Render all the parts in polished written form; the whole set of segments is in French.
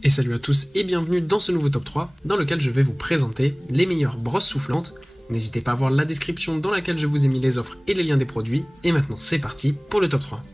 Et salut à tous et bienvenue dans ce nouveau top 3 dans lequel je vais vous présenter les meilleures brosses soufflantes. N'hésitez pas à voir la description dans laquelle je vous ai mis les offres et les liens des produits. Et maintenant c'est parti pour le top 3.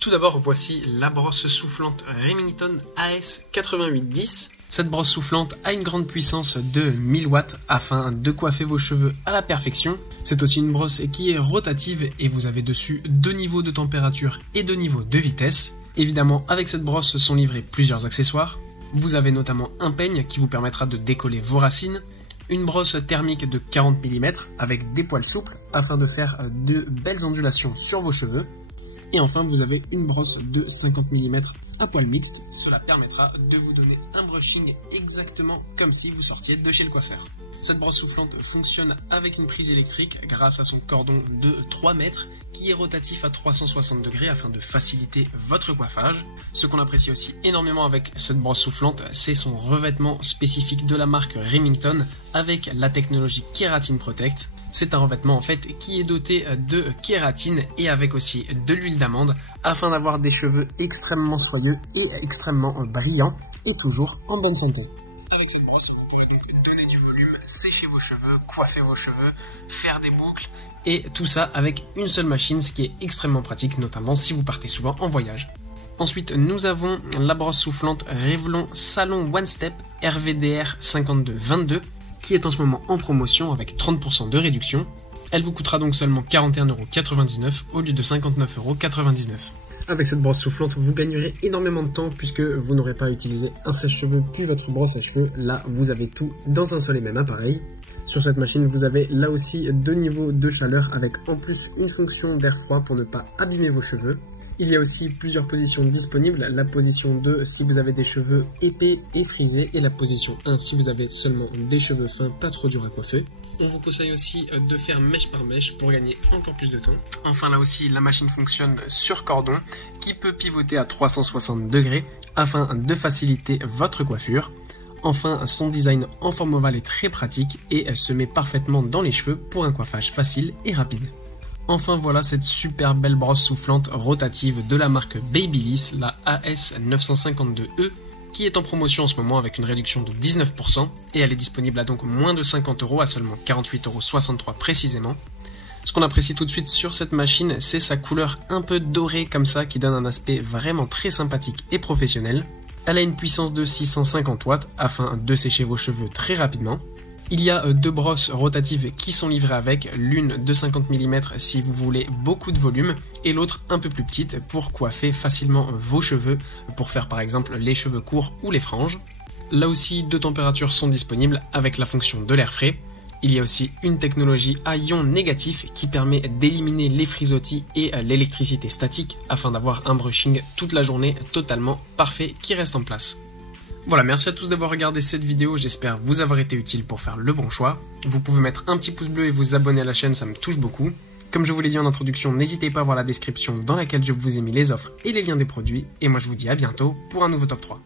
Tout d'abord voici la brosse soufflante Remington AS8810. Cette brosse soufflante a une grande puissance de 1000 watts afin de coiffer vos cheveux à la perfection. C'est aussi une brosse qui est rotative et vous avez dessus 2 niveaux de température et 2 niveaux de vitesse. Évidemment avec cette brosse sont livrés plusieurs accessoires. Vous avez notamment un peigne qui vous permettra de décoller vos racines, une brosse thermique de 40 mm avec des poils souples afin de faire de belles ondulations sur vos cheveux. Et enfin vous avez une brosse de 50 mm à poils mixtes. Cela permettra de vous donner un brushing exactement comme si vous sortiez de chez le coiffeur. Cette brosse soufflante fonctionne avec une prise électrique grâce à son cordon de 3 mètres qui est rotatif à 360 degrés afin de faciliter votre coiffage. Ce qu'on apprécie aussi énormément avec cette brosse soufflante, c'est son revêtement spécifique de la marque Remington avec la technologie Keratin Protect. C'est un revêtement en fait qui est doté de kératine et avec aussi de l'huile d'amande afin d'avoir des cheveux extrêmement soyeux et extrêmement brillants et toujours en bonne santé. Avec cette brosse, vous pourrez donc donner du volume, sécher vos cheveux, coiffer vos cheveux, faire des boucles et tout ça avec une seule machine, ce qui est extrêmement pratique, notamment si vous partez souvent en voyage. Ensuite, nous avons la brosse soufflante Revlon Salon One Step RVDR 5222 qui est en ce moment en promotion avec 30% de réduction. Elle vous coûtera donc seulement 41,99€ au lieu de 59,99€. Avec cette brosse soufflante, vous gagnerez énormément de temps puisque vous n'aurez pas à utiliser un sèche-cheveux puis votre brosse à cheveux. Là, vous avez tout dans un seul et même appareil. Sur cette machine, vous avez là aussi 2 niveaux de chaleur avec en plus une fonction d'air froid pour ne pas abîmer vos cheveux. Il y a aussi plusieurs positions disponibles, la position 2 si vous avez des cheveux épais et frisés et la position 1 si vous avez seulement des cheveux fins pas trop durs à coiffer. On vous conseille aussi de faire mèche par mèche pour gagner encore plus de temps. Enfin là aussi la machine fonctionne sur cordon qui peut pivoter à 360 degrés afin de faciliter votre coiffure. Enfin son design en forme ovale est très pratique et se met parfaitement dans les cheveux pour un coiffage facile et rapide. Enfin voilà cette super belle brosse soufflante rotative de la marque Babyliss, la AS952E, qui est en promotion en ce moment avec une réduction de 19% et elle est disponible à donc moins de 50€ à seulement 48,63€ précisément. Ce qu'on apprécie tout de suite sur cette machine, c'est sa couleur un peu dorée comme ça qui donne un aspect vraiment très sympathique et professionnel. Elle a une puissance de 650 watts afin de sécher vos cheveux très rapidement. Il y a 2 brosses rotatives qui sont livrées avec, l'une de 50 mm si vous voulez beaucoup de volume et l'autre un peu plus petite pour coiffer facilement vos cheveux, pour faire par exemple les cheveux courts ou les franges. Là aussi 2 températures sont disponibles avec la fonction de l'air frais. Il y a aussi une technologie à ion négatif qui permet d'éliminer les frisottis et l'électricité statique afin d'avoir un brushing toute la journée totalement parfait qui reste en place. Voilà, merci à tous d'avoir regardé cette vidéo, j'espère vous avoir été utile pour faire le bon choix. Vous pouvez mettre un petit pouce bleu et vous abonner à la chaîne, ça me touche beaucoup. Comme je vous l'ai dit en introduction, n'hésitez pas à voir la description dans laquelle je vous ai mis les offres et les liens des produits. Et moi je vous dis à bientôt pour un nouveau top 3.